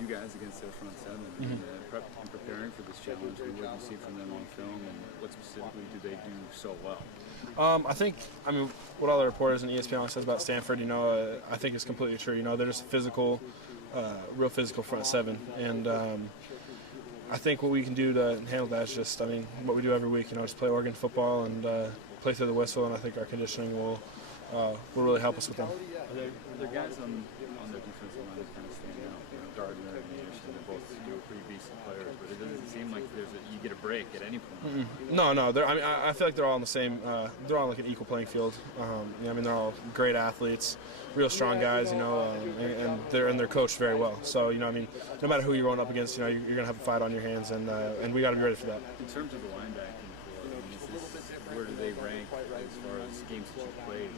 you guys against their front seven. And preparing for this challenge, what do you see from them on film, and what specifically do they do so well? I mean, what all the reporters and ESPN says about Stanford, I think is completely true. They're just physical, real physical front seven, and I think what we can do to handle that is just, what we do every week. Just play Oregon football and play through the whistle, and I think our conditioning will really help us with them. Are there guys on the defensive line that kind of stand out? Gardner and Anderson, they're both pretty decent players, but it doesn't seem like you get a break at any point. No. I feel like they're all on the same. They're all like an equal playing field. They're all great athletes, real strong guys. And they're coached very well. So no matter who you're going up against, you're gonna have a fight on your hands, and we got to be ready for that. In terms of the linebacking, where do they rank as far as games that you've played?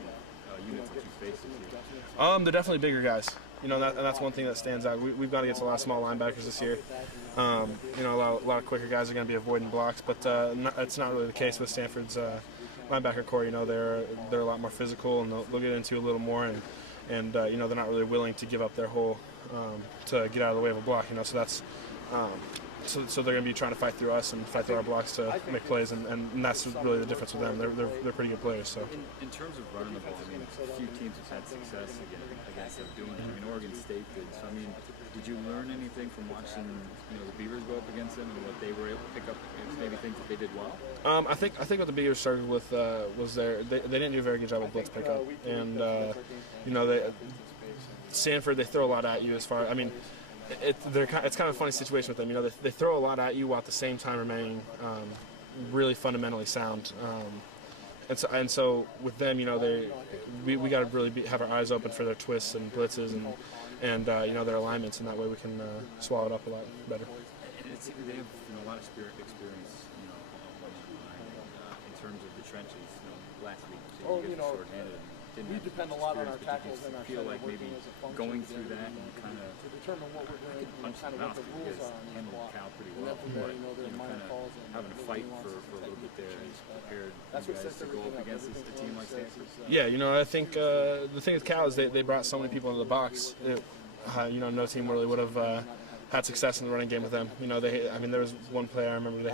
Units that you faced this year? They're definitely bigger guys. And that's one thing that stands out. We've gone against a lot of small linebackers this year. A lot of quicker guys are going to be avoiding blocks, but it's not really the case with Stanford's linebacker core. They're a lot more physical, and they'll get into a little more, and they're not really willing to give up their whole to get out of the way of a block. So that's. So they're going to be trying to fight through us and fight through our blocks to make plays, and that's really the difference with them. They're pretty good players. So in terms of running the ball, a few teams have had success against them doing it. Oregon State did. So did you learn anything from watching the Beavers go up against them and what they were able to pick up? Maybe things that they did well. I think what the Beavers struggled with was they didn't do a very good job of blitz pickup, and Stanford, they throw a lot at you as far. It's kind of a funny situation with them. They throw a lot at you while at the same time remaining really fundamentally sound. And so with them, we got to really have our eyes open for their twists and blitzes and their alignments, and that way we can swallow it up a lot better. They have a lot of experience, in terms of the trenches. Last week, you guys were short-handed. We depend a lot on our tackles and our feel like maybe going through that and kind of to determine what we're doing, kind of what the rules are on this block. Cal pretty well, but kind of having a fight for a little bit there and prepared you guys to go up against a team like Stanford. Yeah, I think the thing with Cal is they brought so many people into the box. No team really would have had success in the running game with them. There was one player I remember they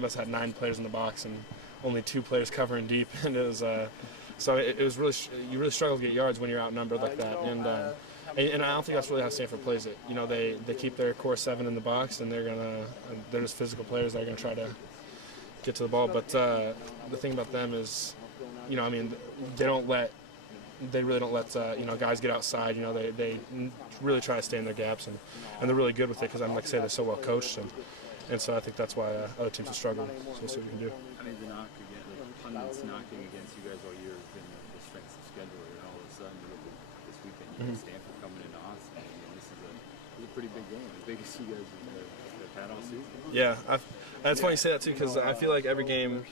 must have had 9 players in the box and only 2 players covering deep, and it was. So it was really you really struggle to get yards when you're outnumbered like that, and I don't think that's really how Stanford plays it. They keep their core 7 in the box, and they're just physical players that are gonna try to get to the ball. But the thing about them is, they really don't let guys get outside. They really try to stay in their gaps, and they're really good with it because like I say, they're so well coached, and so I think that's why other teams are struggling. So we'll see what we can do. The pundits knocking against you guys all year has been the strength of schedule, and all of a sudden you look at this weekend, you have Stanford coming into Austin, and this is a pretty big game, as big as you guys have had all season. Yeah, it's funny you say that too, because I feel like every game,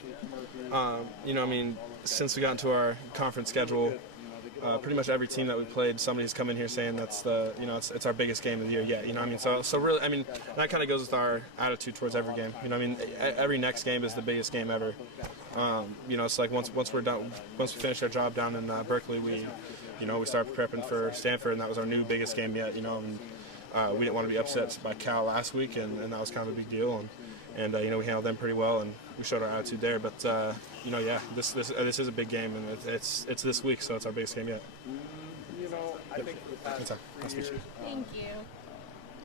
since we got into our conference schedule, pretty much every team that we played, somebody's come in here saying that's it's our biggest game of the year yet. So really, that kind of goes with our attitude towards every game. Every next game is the biggest game ever. It's like once we're done, once we finish our job down in Berkeley, we started prepping for Stanford, and that was our new biggest game yet. We didn't want to be upset by Cal last week, and that was kind of a big deal. And we handled them pretty well, and we showed our attitude there. But this is a big game, and it's this week, so it's our biggest game yet. I think Nice to meet you. Thank you.